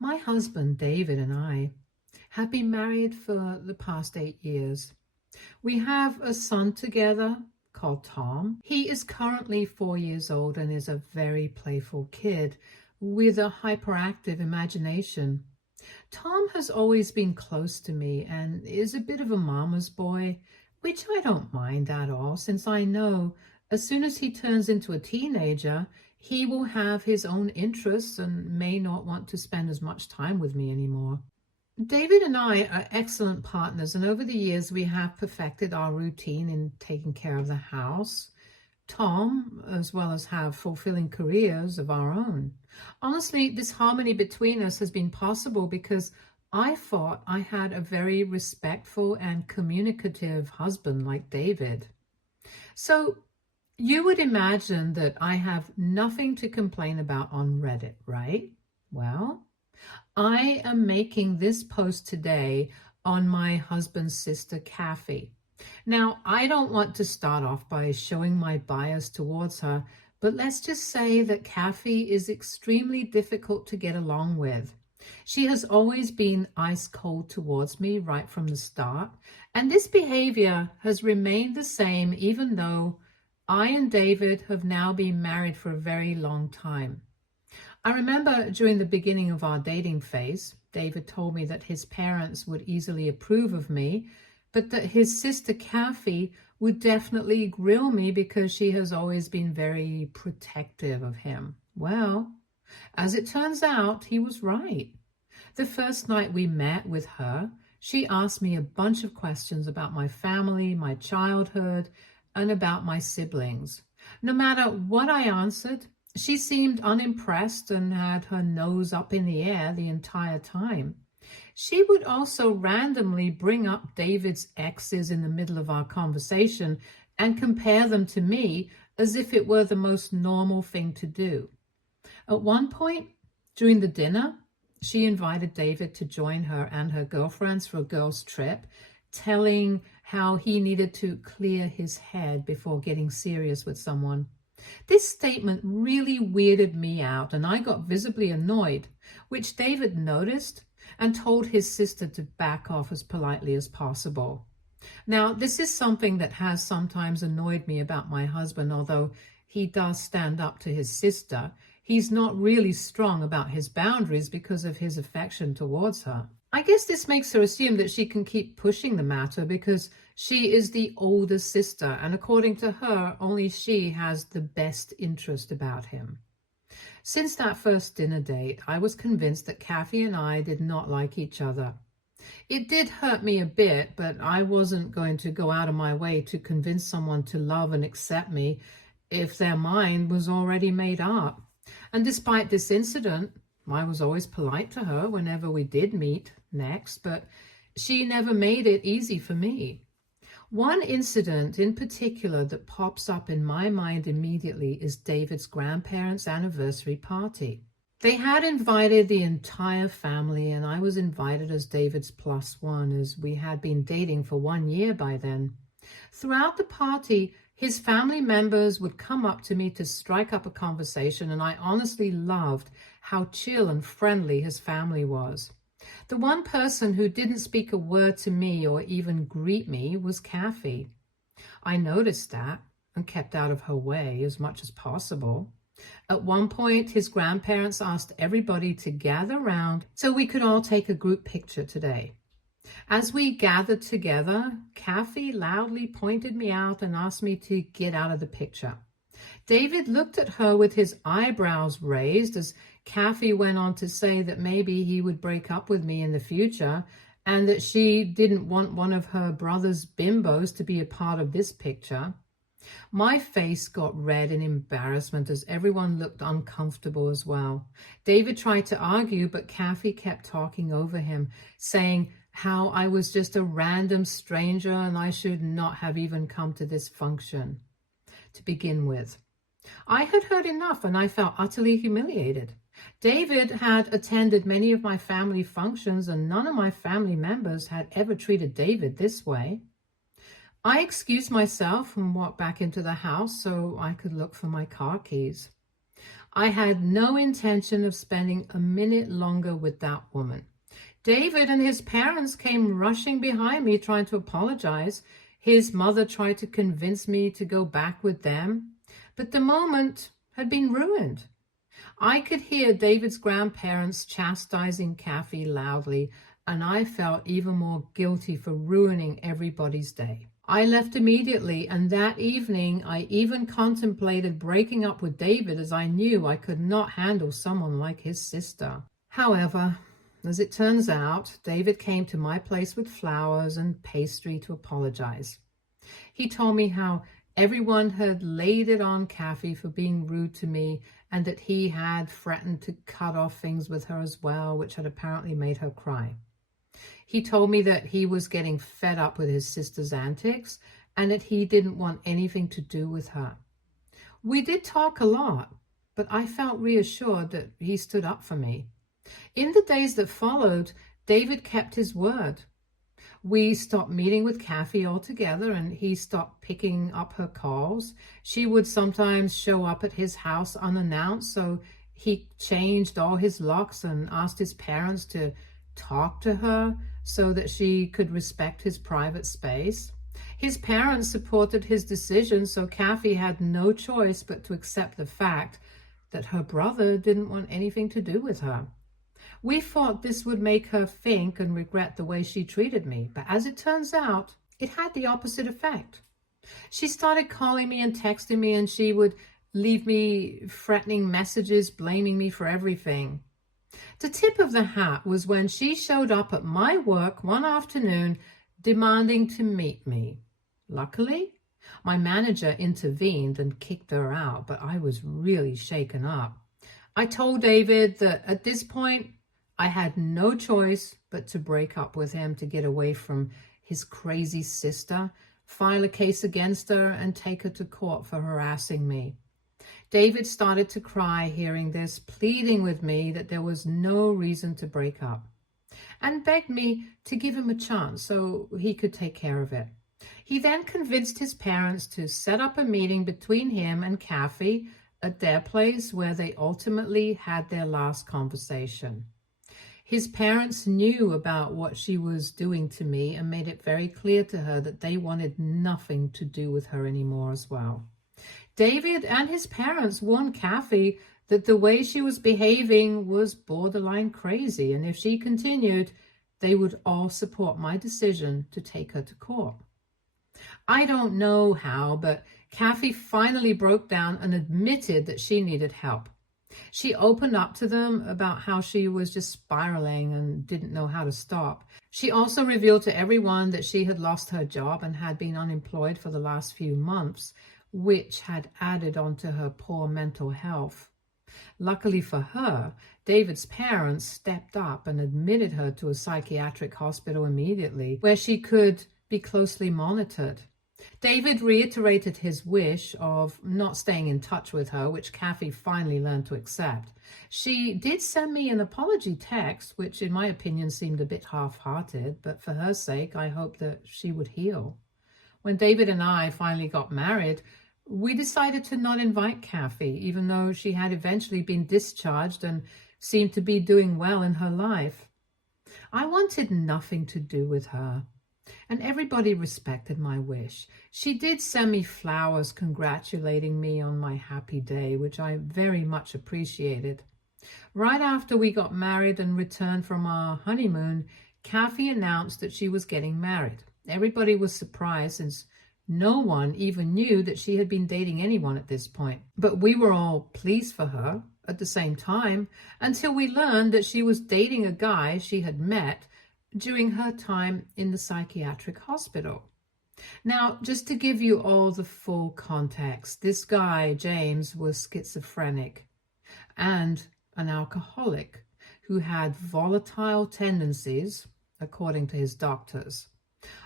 My husband, David, and I have been married for the past 8 years. We have a son together called Tom. He is currently 4 years old and is a very playful kid with a hyperactive imagination. Tom has always been close to me and is a bit of a mama's boy, which I don't mind at all, since I know as soon as he turns into a teenager, he will have his own interests and may not want to spend as much time with me anymore. David and I are excellent partners, and over the years we have perfected our routine in taking care of the house, Tom, as well as have fulfilling careers of our own. Honestly, this harmony between us has been possible because I thought I had a very respectful and communicative husband like David. So you would imagine that I have nothing to complain about on Reddit, right? Well, I am making this post today on my husband's sister, Kathy. Now, I don't want to start off by showing my bias towards her, but let's just say that Kathy is extremely difficult to get along with. She has always been ice cold towards me right from the start, and this behavior has remained the same even though I and David have now been married for a very long time. I remember during the beginning of our dating phase, David told me that his parents would easily approve of me, but that his sister Kathy would definitely grill me because she has always been very protective of him. Well, as it turns out, he was right. The first night we met with her, she asked me a bunch of questions about my family, my childhood, and about my siblings. No matter what I answered, she seemed unimpressed and had her nose up in the air the entire time. She would also randomly bring up David's exes in the middle of our conversation and compare them to me as if it were the most normal thing to do. At one point, during the dinner, she invited David to join her and her girlfriends for a girls' trip, telling how he needed to clear his head before getting serious with someone. This statement really weirded me out, and I got visibly annoyed, which David noticed and told his sister to back off as politely as possible. Now, this is something that has sometimes annoyed me about my husband. Although he does stand up to his sister, he's not really strong about his boundaries because of his affection towards her. I guess this makes her assume that she can keep pushing the matter because she is the older sister, and according to her, only she has the best interest about him. Since that first dinner date, I was convinced that Kathy and I did not like each other. It did hurt me a bit, but I wasn't going to go out of my way to convince someone to love and accept me if their mind was already made up. And despite this incident, I was always polite to her whenever we did meet next, but she never made it easy for me. One incident in particular that pops up in my mind immediately is David's grandparents' anniversary party. They had invited the entire family, and I was invited as David's plus one, as we had been dating for 1 year by then. Throughout the party, his family members would come up to me to strike up a conversation, and I honestly loved how chill and friendly his family was. The one person who didn't speak a word to me or even greet me was Kathy. I noticed that and kept out of her way as much as possible. At one point, his grandparents asked everybody to gather round so we could all take a group picture today. As we gathered together, Kathy loudly pointed me out and asked me to get out of the picture. David looked at her with his eyebrows raised as Kathy went on to say that maybe he would break up with me in the future and that she didn't want one of her brother's bimbos to be a part of this picture. My face got red in embarrassment as everyone looked uncomfortable as well. David tried to argue, but Kathy kept talking over him, saying how I was just a random stranger and I should not have even come to this function to begin with. I had heard enough and I felt utterly humiliated. David had attended many of my family functions and none of my family members had ever treated David this way. I excused myself and walked back into the house so I could look for my car keys. I had no intention of spending a minute longer with that woman. David and his parents came rushing behind me trying to apologize. His mother tried to convince me to go back with them, but the moment had been ruined. I could hear David's grandparents chastising Kathy loudly, and I felt even more guilty for ruining everybody's day. I left immediately, and that evening I even contemplated breaking up with David, as I knew I could not handle someone like his sister. However, as it turns out, David came to my place with flowers and pastry to apologize. He told me how everyone had laid it on Kathy for being rude to me, and that he had threatened to cut off things with her as well, which had apparently made her cry. He told me that he was getting fed up with his sister's antics and that he didn't want anything to do with her. We did talk a lot, but I felt reassured that he stood up for me. In the days that followed, David kept his word. We stopped meeting with Kathy altogether, and he stopped picking up her calls. She would sometimes show up at his house unannounced, so he changed all his locks and asked his parents to talk to her so that she could respect his private space. His parents supported his decision, so Kathy had no choice but to accept the fact that her brother didn't want anything to do with her. We thought this would make her think and regret the way she treated me, but as it turns out, it had the opposite effect. She started calling me and texting me, and she would leave me threatening messages, blaming me for everything. The tip of the hat was when she showed up at my work one afternoon demanding to meet me. Luckily, my manager intervened and kicked her out, but I was really shaken up. I told David that at this point, I had no choice but to break up with him to get away from his crazy sister, file a case against her, and take her to court for harassing me. David started to cry hearing this, pleading with me that there was no reason to break up, and begged me to give him a chance so he could take care of it. He then convinced his parents to set up a meeting between him and Kathy at their place, where they ultimately had their last conversation. His parents knew about what she was doing to me and made it very clear to her that they wanted nothing to do with her anymore as well. David and his parents warned Kathy that the way she was behaving was borderline crazy, and if she continued, they would all support my decision to take her to court. I don't know how, but Kathy finally broke down and admitted that she needed help. She opened up to them about how she was just spiraling and didn't know how to stop. She also revealed to everyone that she had lost her job and had been unemployed for the last few months, which had added on to her poor mental health. Luckily for her, David's parents stepped up and admitted her to a psychiatric hospital immediately, where she could be closely monitored. David reiterated his wish of not staying in touch with her, which Kathy finally learned to accept. She did send me an apology text, which in my opinion seemed a bit half-hearted, but for her sake, I hoped that she would heal. When David and I finally got married, we decided to not invite Kathy, even though she had eventually been discharged and seemed to be doing well in her life. I wanted nothing to do with her, and everybody respected my wish. She did send me flowers congratulating me on my happy day, which I very much appreciated. Right after we got married and returned from our honeymoon, Kathy announced that she was getting married. Everybody was surprised since no one even knew that she had been dating anyone at this point. But we were all pleased for her at the same time until we learned that she was dating a guy she had met during her time in the psychiatric hospital. Now, just to give you all the full context, this guy, James, was schizophrenic and an alcoholic who had volatile tendencies, according to his doctors.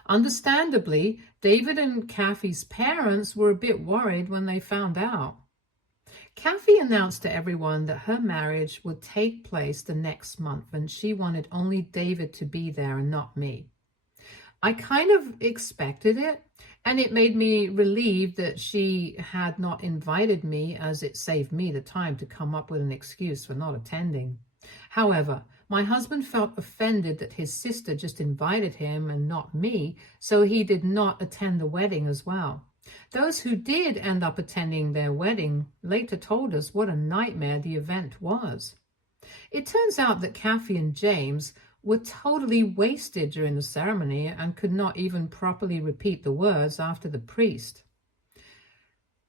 Understandably, David and Kathy's parents were a bit worried when they found out. Kathy announced to everyone that her marriage would take place the next month, and she wanted only David to be there and not me. I kind of expected it. And it made me relieved that she had not invited me, as it saved me the time to come up with an excuse for not attending. However, my husband felt offended that his sister just invited him and not me, so he did not attend the wedding as well. Those who did end up attending their wedding later told us what a nightmare the event was. It turns out that Kathy and James were totally wasted during the ceremony and could not even properly repeat the words after the priest.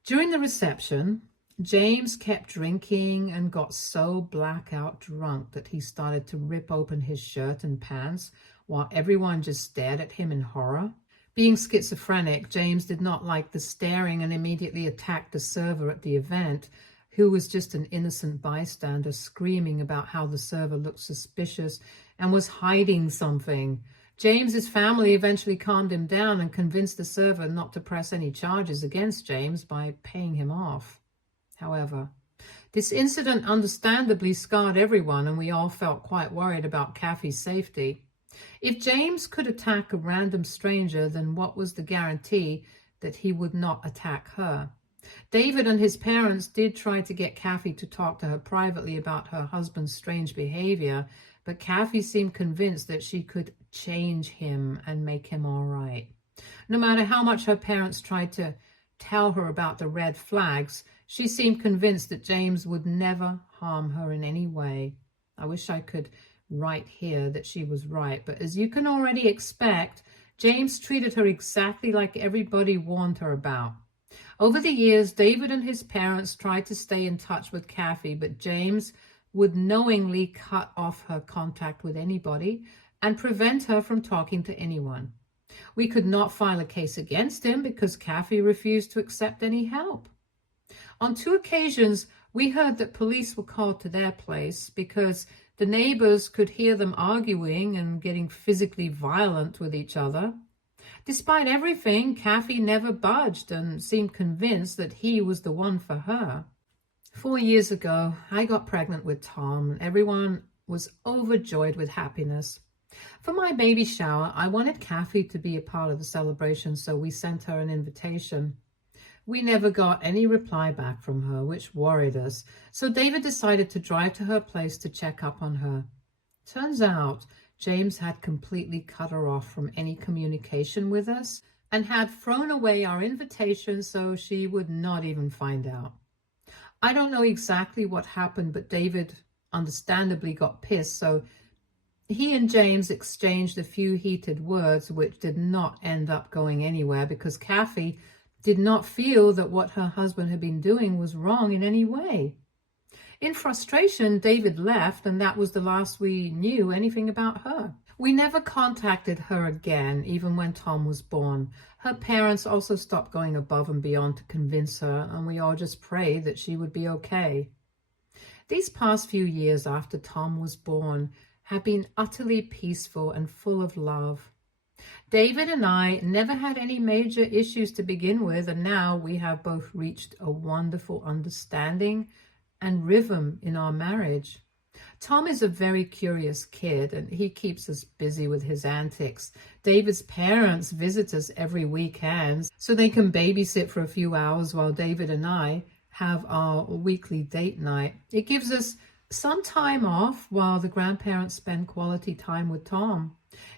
During the reception, James kept drinking and got so blackout drunk that he started to rip open his shirt and pants while everyone just stared at him in horror. Being schizophrenic, James did not like the staring and immediately attacked the server at the event, who was just an innocent bystander screaming about how the server looked suspicious and was hiding something. James's family eventually calmed him down and convinced the server not to press any charges against James by paying him off. However, this incident understandably scarred everyone, and we all felt quite worried about Kathy's safety. If James could attack a random stranger, then what was the guarantee that he would not attack her? David and his parents did try to get Kathy to talk to her privately about her husband's strange behavior, but Kathy seemed convinced that she could change him and make him all right. No matter how much her parents tried to tell her about the red flags, she seemed convinced that James would never harm her in any way. I wish I could write here that she was right, but as you can already expect, James treated her exactly like everybody warned her about. Over the years, David and his parents tried to stay in touch with Kathy, but James would knowingly cut off her contact with anybody and prevent her from talking to anyone. We could not file a case against him because Kathy refused to accept any help. On 2 occasions, we heard that police were called to their place because the neighbors could hear them arguing and getting physically violent with each other. Despite everything, Kathy never budged and seemed convinced that he was the one for her. 4 years ago, I got pregnant with Tom, and everyone was overjoyed with happiness. For my baby shower, I wanted Kathy to be a part of the celebration, so we sent her an invitation. We never got any reply back from her, which worried us, so David decided to drive to her place to check up on her. Turns out, James had completely cut her off from any communication with us and had thrown away our invitation so she would not even find out. I don't know exactly what happened, but David understandably got pissed, so he and James exchanged a few heated words which did not end up going anywhere because Kathy did not feel that what her husband had been doing was wrong in any way. In frustration, David left, and that was the last we knew anything about her. We never contacted her again, even when Tom was born. Her parents also stopped going above and beyond to convince her, and we all just prayed that she would be okay. These past few years after Tom was born have been utterly peaceful and full of love. David and I never had any major issues to begin with, and now we have both reached a wonderful understanding and rhythm in our marriage. Tom is a very curious kid, and he keeps us busy with his antics. David's parents visit us every weekend so they can babysit for a few hours while David and I have our weekly date night. It gives us some time off while the grandparents spend quality time with Tom.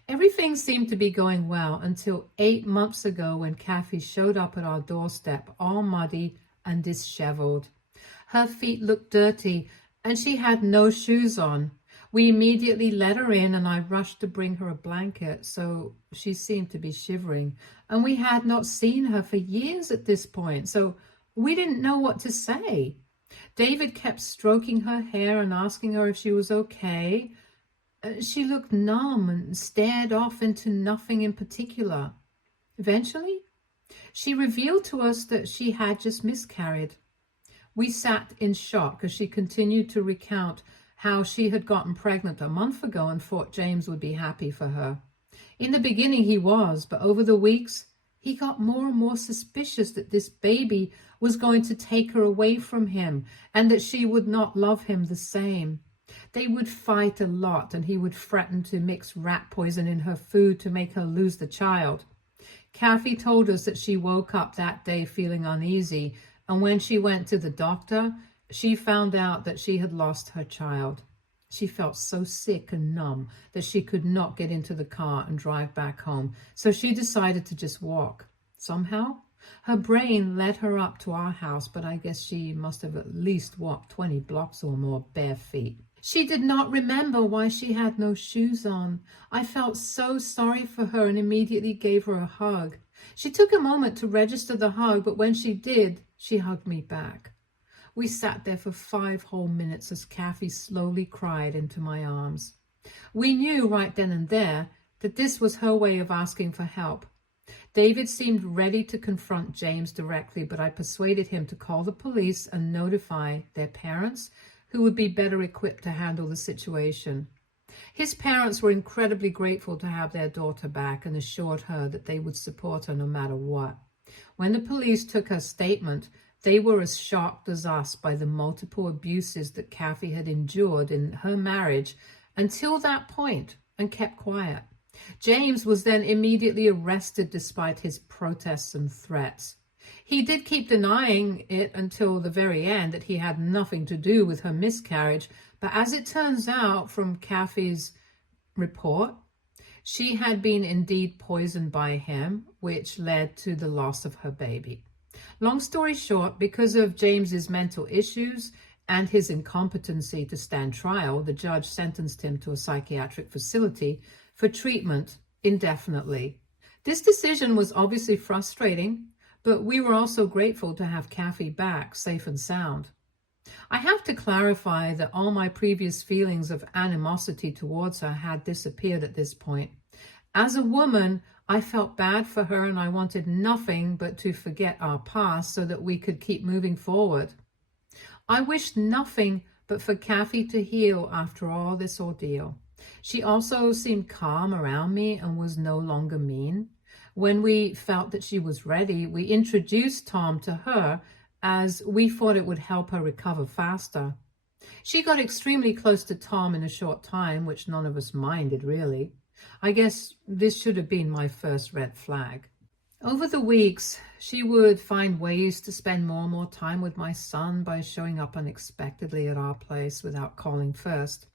Everything seemed to be going well until 8 months ago when Kathy showed up at our doorstep all muddy and disheveled. Her feet looked dirty and she had no shoes on. We immediately let her in and I rushed to bring her a blanket, so she seemed to be shivering. And we had not seen her for years at this point, so we didn't know what to say. David kept stroking her hair and asking her if she was okay. She looked numb and stared off into nothing in particular. Eventually, she revealed to us that she had just miscarried. We sat in shock as she continued to recount how she had gotten pregnant a month ago and thought James would be happy for her. In the beginning he was, but over the weeks he got more and more suspicious that this baby was going to take her away from him and that she would not love him the same. They would fight a lot and he would threaten to mix rat poison in her food to make her lose the child. Kathy told us that she woke up that day feeling uneasy, and when she went to the doctor, she found out that she had lost her child. She felt so sick and numb that she could not get into the car and drive back home, so she decided to just walk. Somehow, her brain led her up to our house, but I guess she must have at least walked 20 blocks or more bare feet. She did not remember why she had no shoes on. I felt so sorry for her and immediately gave her a hug. She took a moment to register the hug, but when she did, she hugged me back. We sat there for 5 whole minutes as Kathy slowly cried into my arms. We knew right then and there that this was her way of asking for help. David seemed ready to confront James directly, but I persuaded him to call the police and notify their parents, who would be better equipped to handle the situation. His parents were incredibly grateful to have their daughter back and assured her that they would support her no matter what. When the police took her statement, they were as shocked as us by the multiple abuses that Kathy had endured in her marriage until that point and kept quiet. James was then immediately arrested despite his protests and threats. He did keep denying it until the very end that he had nothing to do with her miscarriage, but as it turns out from Kathy's report, she had been indeed poisoned by him, which led to the loss of her baby. Long story short, because of James's mental issues and his incompetency to stand trial, the judge sentenced him to a psychiatric facility for treatment indefinitely. This decision was obviously frustrating, but we were also grateful to have Kathy back, safe and sound. I have to clarify that all my previous feelings of animosity towards her had disappeared at this point. As a woman, I felt bad for her and I wanted nothing but to forget our past so that we could keep moving forward. I wished nothing but for Kathy to heal after all this ordeal. She also seemed calm around me and was no longer mean. When we felt that she was ready, we introduced Tom to her as we thought it would help her recover faster. She got extremely close to Tom in a short time, which none of us minded really. I guess this should have been my first red flag. Over the weeks, she would find ways to spend more and more time with my son by showing up unexpectedly at our place without calling first.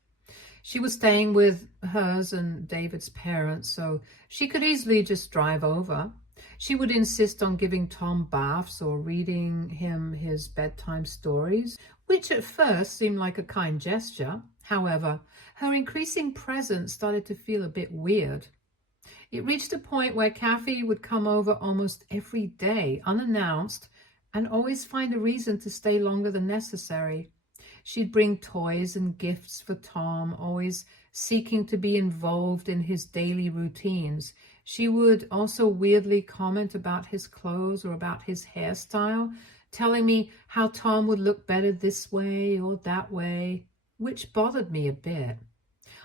She was staying with hers and David's parents, so she could easily just drive over. She would insist on giving Tom baths or reading him his bedtime stories, which at first seemed like a kind gesture. However, her increasing presence started to feel a bit weird. It reached a point where Kathy would come over almost every day, unannounced, and always find a reason to stay longer than necessary. She'd bring toys and gifts for Tom, always seeking to be involved in his daily routines. She would also weirdly comment about his clothes or about his hairstyle, telling me how Tom would look better this way or that way, which bothered me a bit.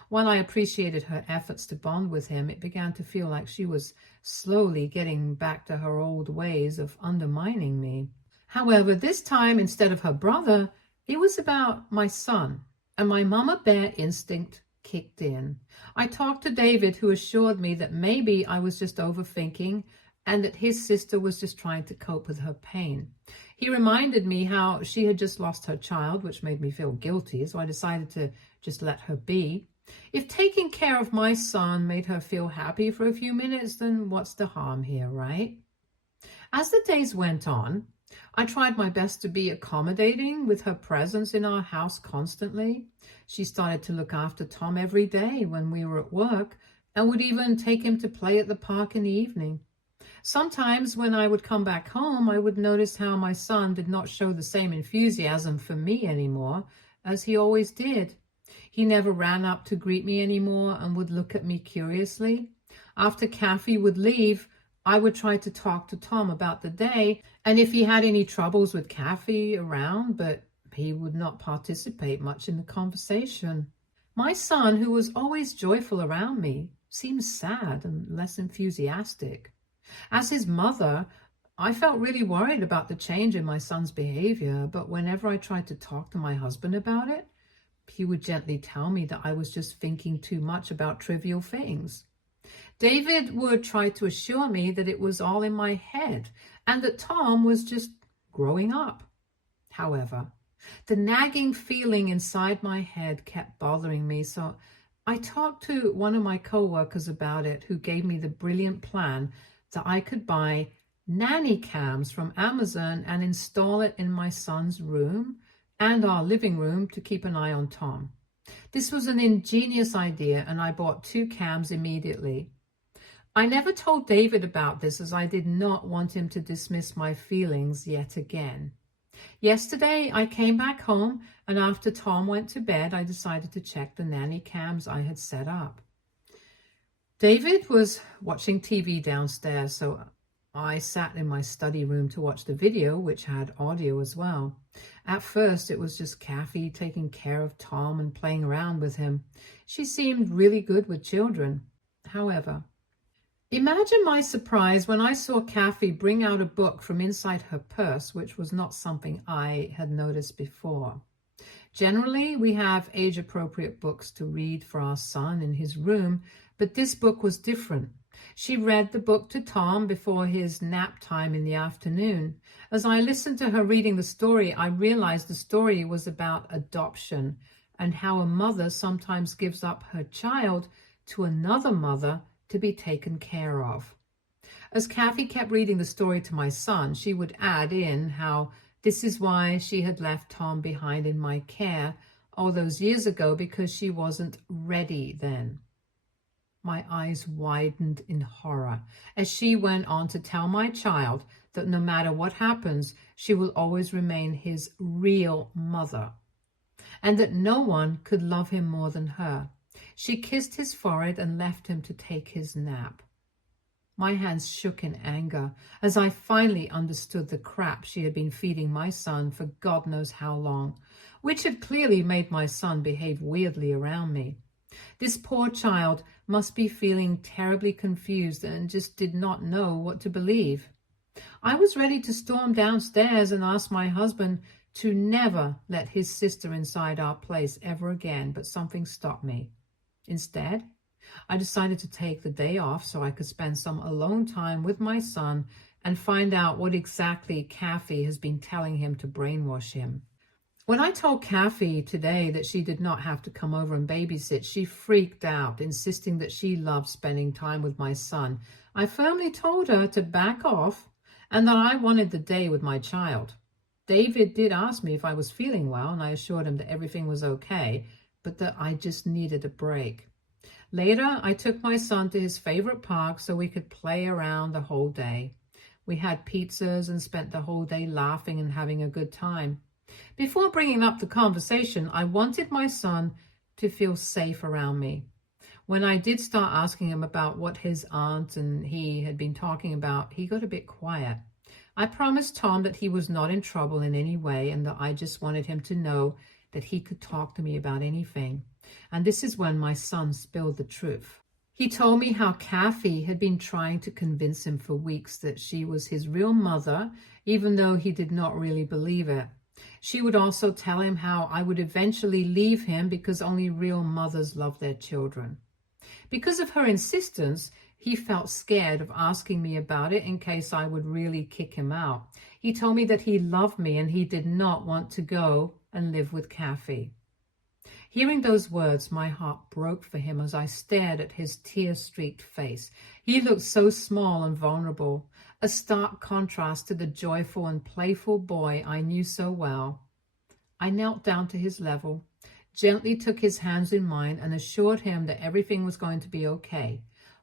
While I appreciated her efforts to bond with him, it began to feel like she was slowly getting back to her old ways of undermining me. However, this time, instead of her brother, it was about my son, and my mama bear instinct kicked in. I talked to David, who assured me that maybe I was just overthinking and that his sister was just trying to cope with her pain. He reminded me how she had just lost her child, which made me feel guilty, so I decided to just let her be. If taking care of my son made her feel happy for a few minutes, then what's the harm here, right? As the days went on, I tried my best to be accommodating with her presence in our house constantly. She started to look after Tom every day when we were at work and would even take him to play at the park in the evening. Sometimes when I would come back home, I would notice how my son did not show the same enthusiasm for me anymore as he always did. He never ran up to greet me anymore and would look at me curiously. After Kathy would leave, I would try to talk to Tom about the day and if he had any troubles with Kathy around, but he would not participate much in the conversation. My son, who was always joyful around me, seemed sad and less enthusiastic. As his mother, I felt really worried about the change in my son's behavior, but whenever I tried to talk to my husband about it, he would gently tell me that I was just thinking too much about trivial things. David would try to assure me that it was all in my head and that Tom was just growing up. However, the nagging feeling inside my head kept bothering me, so I talked to one of my co-workers about it, who gave me the brilliant plan that I could buy nanny cams from Amazon and install it in my son's room and our living room to keep an eye on Tom. This was an ingenious idea, and I bought 2 cams immediately. I never told David about this, as I did not want him to dismiss my feelings yet again. Yesterday, I came back home, and after Tom went to bed, I decided to check the nanny cams I had set up. David was watching TV downstairs, so I sat in my study room to watch the video, which had audio as well. At first, it was just Kathy taking care of Tom and playing around with him. She seemed really good with children. However, imagine my surprise when I saw Kathy bring out a book from inside her purse, which was not something I had noticed before. Generally, we have age-appropriate books to read for our son in his room, but this book was different. She read the book to Tom before his nap time in the afternoon. As I listened to her reading the story, I realized the story was about adoption and how a mother sometimes gives up her child to another mother to be taken care of. As Kathy kept reading the story to my son, she would add in how this is why she had left Tom behind in my care all those years ago, because she wasn't ready then. My eyes widened in horror as she went on to tell my child that no matter what happens, she will always remain his real mother, and that no one could love him more than her. She kissed his forehead and left him to take his nap. My hands shook in anger as I finally understood the crap she had been feeding my son for God knows how long, which had clearly made my son behave weirdly around me. This poor child must be feeling terribly confused and just did not know what to believe. I was ready to storm downstairs and ask my husband to never let his sister inside our place ever again, but something stopped me. Instead, I decided to take the day off so I could spend some alone time with my son and find out what exactly Kathy has been telling him to brainwash him. When I told Kathy today that she did not have to come over and babysit, she freaked out, insisting that she loved spending time with my son. I firmly told her to back off and that I wanted the day with my child. David did ask me if I was feeling well, and I assured him that everything was okay, but that I just needed a break. Later, I took my son to his favorite park so we could play around the whole day. We had pizzas and spent the whole day laughing and having a good time. Before bringing up the conversation, I wanted my son to feel safe around me. When I did start asking him about what his aunt and he had been talking about, he got a bit quiet. I promised Tom that he was not in trouble in any way and that I just wanted him to know that he could talk to me about anything. And this is when my son spilled the truth. He told me how Kathy had been trying to convince him for weeks that she was his real mother, even though he did not really believe it. She would also tell him how I would eventually leave him because only real mothers love their children. Because of her insistence, he felt scared of asking me about it in case I would really kick him out. He told me that he loved me and he did not want to go and live with Kathy. Hearing those words, my heart broke for him as I stared at his tear-streaked face. He looked so small and vulnerable, a stark contrast to the joyful and playful boy I knew so well. I knelt down to his level, gently took his hands in mine, and assured him that everything was going to be okay.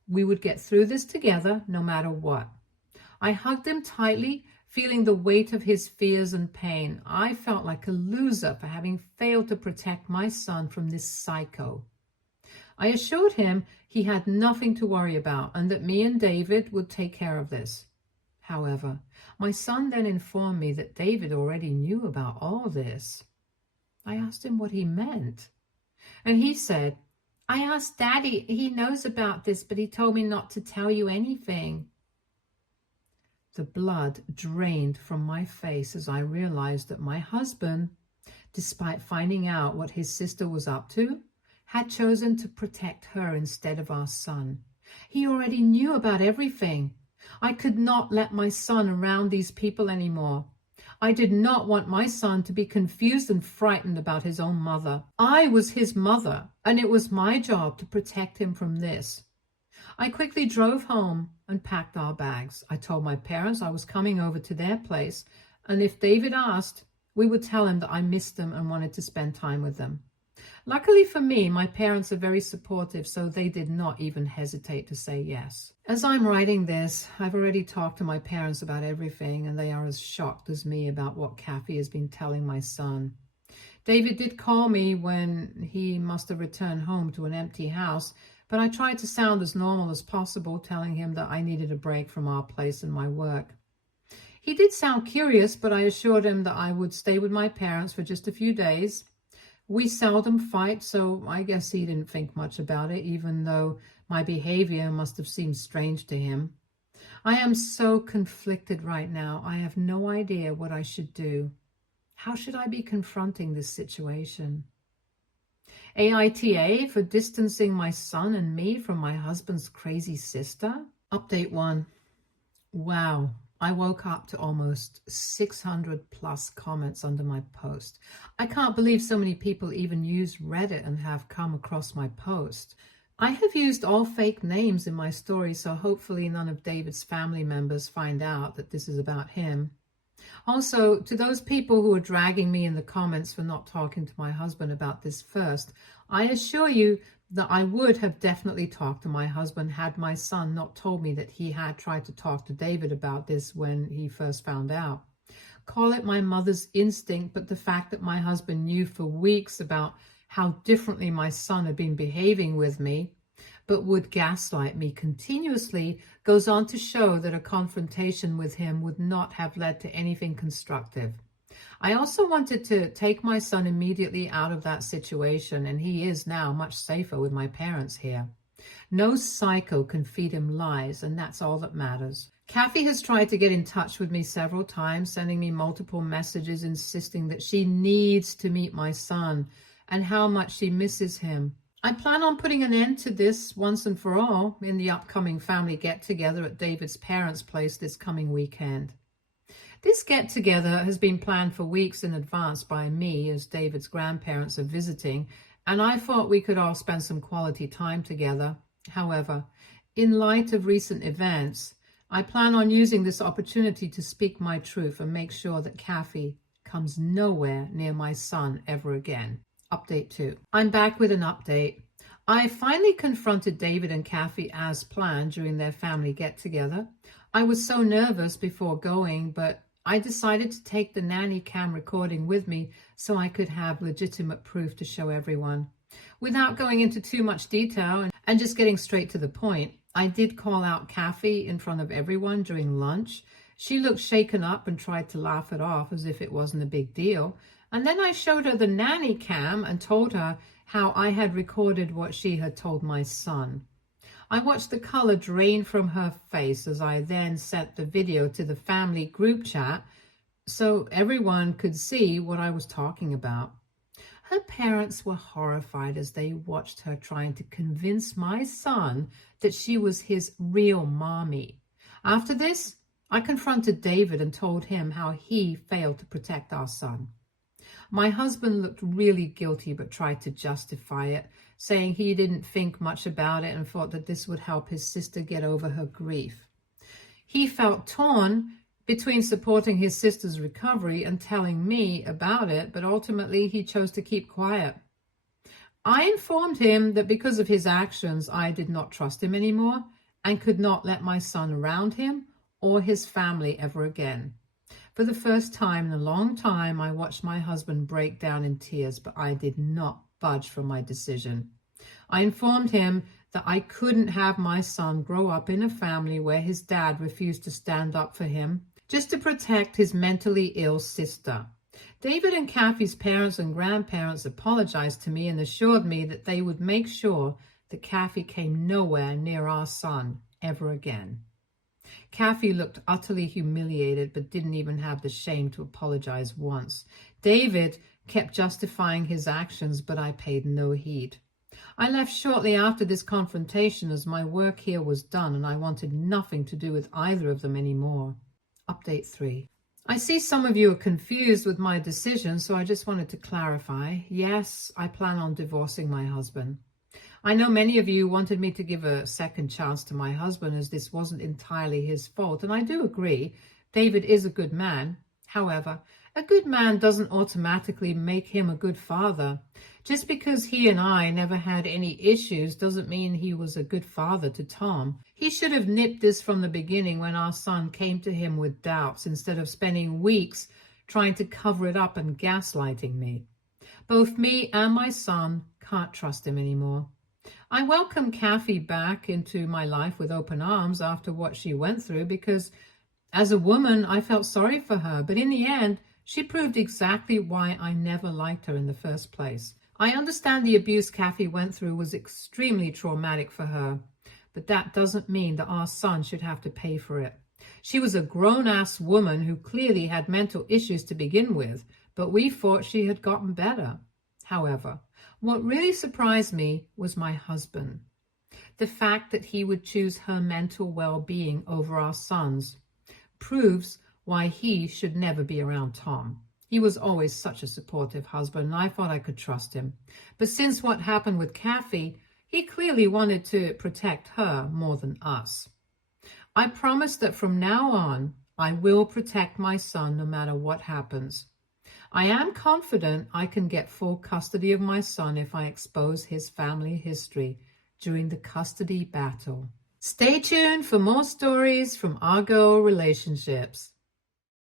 We would get through this together, no matter what. I hugged him tightly, feeling the weight of his fears and pain. I felt like a loser for having failed to protect my son from this psycho. I assured him he had nothing to worry about and that me and David would take care of this. However, my son then informed me that David already knew about all this. I asked him what he meant, and he said, "I asked Daddy. He knows about this, but he told me not to tell you anything." The blood drained from my face as I realized that my husband, despite finding out what his sister was up to, had chosen to protect her instead of our son. He already knew about everything. I could not let my son around these people anymore. I did not want my son to be confused and frightened about his own mother. I was his mother, and it was my job to protect him from this. I quickly drove home and packed our bags. I told my parents I was coming over to their place, and if David asked, we would tell him that I missed them and wanted to spend time with them. Luckily for me, my parents are very supportive, so they did not even hesitate to say yes. As I'm writing this, I've already talked to my parents about everything, and they are as shocked as me about what Kathy has been telling my son. David did call me when he must have returned home to an empty house, but I tried to sound as normal as possible, telling him that I needed a break from our place and my work. He did sound curious, but I assured him that I would stay with my parents for just a few days. We seldom fight, so I guess he didn't think much about it, even though my behavior must have seemed strange to him. I am so conflicted right now. I have no idea what I should do. How should I be confronting this situation? AITA for distancing my son and me from my husband's crazy sister? Update 1. Wow. I woke up to almost 600 plus comments under my post. I can't believe so many people even use Reddit and have come across my post. I have used all fake names in my story, so hopefully none of David's family members find out that this is about him. Also, to those people who are dragging me in the comments for not talking to my husband about this first, I assure you that I would have definitely talked to my husband had my son not told me that he had tried to talk to David about this when he first found out. Call it my mother's instinct, but the fact that my husband knew for weeks about how differently my son had been behaving with me, but would gaslight me continuously, goes on to show that a confrontation with him would not have led to anything constructive. I also wanted to take my son immediately out of that situation, and he is now much safer with my parents here. No psycho can feed him lies, and that's all that matters. Kathy has tried to get in touch with me several times, sending me multiple messages insisting that she needs to meet my son and how much she misses him. I plan on putting an end to this once and for all in the upcoming family get-together at David's parents' place this coming weekend. This get-together has been planned for weeks in advance by me, as David's grandparents are visiting, and I thought we could all spend some quality time together. However, in light of recent events, I plan on using this opportunity to speak my truth and make sure that Kathy comes nowhere near my son ever again. Update 2. I'm back with an update. I finally confronted David and Kathy as planned during their family get-together. I was so nervous before going, but I decided to take the Nanny cam recording with me so I could have legitimate proof to show everyone. Without going into too much detail and just getting straight to the point, I did call out Kathy in front of everyone during lunch. She looked shaken up and tried to laugh it off as if it wasn't a big deal. And then I showed her the Nanny cam and told her how I had recorded what she had told my son. I watched the color drain from her face as I then sent the video to the family group chat so everyone could see what I was talking about. Her parents were horrified as they watched her trying to convince my son that she was his real mommy. After this, I confronted David and told him how he failed to protect our son. My husband looked really guilty but tried to justify it, saying he didn't think much about it and thought that this would help his sister get over her grief. He felt torn between supporting his sister's recovery and telling me about it, but ultimately he chose to keep quiet. I informed him that because of his actions, I did not trust him anymore and could not let my son around him or his family ever again. For the first time in a long time, I watched my husband break down in tears, but I did not budge from my decision. I informed him that I couldn't have my son grow up in a family where his dad refused to stand up for him just to protect his mentally ill sister. David and Kathy's parents and grandparents apologized to me and assured me that they would make sure that Kathy came nowhere near our son ever again. Kathy looked utterly humiliated but didn't even have the shame to apologize once. David kept justifying his actions, but I paid no heed. I left shortly after this confrontation as my work here was done and I wanted nothing to do with either of them anymore. Update 3. I see some of you are confused with my decision, so I just wanted to clarify. Yes, I plan on divorcing my husband. I know many of you wanted me to give a second chance to my husband as this wasn't entirely his fault, and I do agree. David is a good man. However, a good man doesn't automatically make him a good father. Just because he and I never had any issues doesn't mean he was a good father to Tom. He should have nipped this from the beginning when our son came to him with doubts instead of spending weeks trying to cover it up and gaslighting me. Both me and my son can't trust him anymore. I welcome Kathy back into my life with open arms after what she went through because as a woman, I felt sorry for her, but in the end, she proved exactly why I never liked her in the first place. I understand the abuse Kathy went through was extremely traumatic for her, but that doesn't mean that our son should have to pay for it. She was a grown-ass woman who clearly had mental issues to begin with, but we thought she had gotten better. However, what really surprised me was my husband. The fact that he would choose her mental well-being over our son's proves why he should never be around Tom. He was always such a supportive husband, and I thought I could trust him. But since what happened with Kathy, he clearly wanted to protect her more than us. I promise that from now on, I will protect my son no matter what happens. I am confident I can get full custody of my son if I expose his family history during the custody battle. Stay tuned for more stories from our girl relationships.